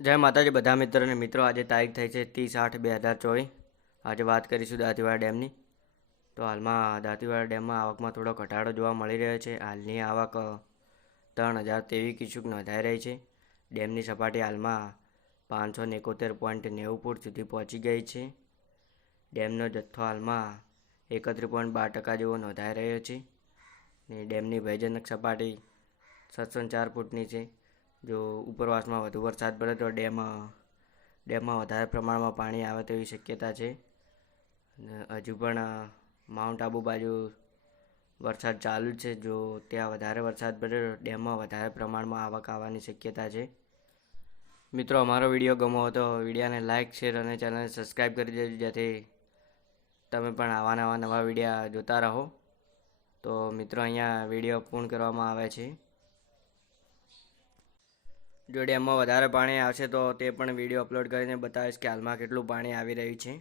જય માતાજી બધા મિત્રોને મિત્રો, આજે તારીખ થઈ છે ત્રીસ આઠ બે હજાર ચોવીસ. આજે વાત કરીશું દાંતીવાડા ડેમની. તો હાલમાં દાંતીવાડા ડેમમાં આવકમાં થોડો ઘટાડો જોવા મળી રહ્યો છે. હાલની આવક ત્રણ હજાર તેવી કિચુક નોંધાઈ રહી છે. ડેમની સપાટી હાલમાં પાંચસો એકોતેર પોઈન્ટ નેવું ફૂટ સુધી પહોંચી ગઈ છે. ડેમનો જથ્થો હાલમાં એકત્રીસ પોઈન્ટ બાર ટકા જેવો નોંધાઈ રહ્યો છે. ને ડેમની ભયજનક સપાટી સાતસો ચાર ફૂટની છે. જો ઉપરવાસમાં વધુ વરસાદ પડે તો ડેમ, ડેમમાં વધારે પ્રમાણમાં પાણી આવે તેવી શક્યતા છે. હજુ પણ માઉન્ટ આબુ બાજુ વરસાદ ચાલુ છે. જો ત્યાં વધારે વરસાદ પડે તો ડેમમાં વધારે પ્રમાણમાં આવક આવવાની શક્યતા છે. મિત્રો, અમારો વીડિયો ગમો તો વિડીયોને લાઇક શેર અને ચેનલને સબસ્ક્રાઈબ કરી દેજો, જેથી તમે પણ આવા નવા નવા વિડીયા જોતા રહો. તો મિત્રો, અહીંયા વીડિયો પૂર્ણ કરવામાં આવે છે. ડેમમાં વધારે પાણી આવશે તો તે પણ વીડિયો અપલોડ કરીને બતાવીશ કે હાલમાં કેટલું પાણી આવી રહ્યું છે.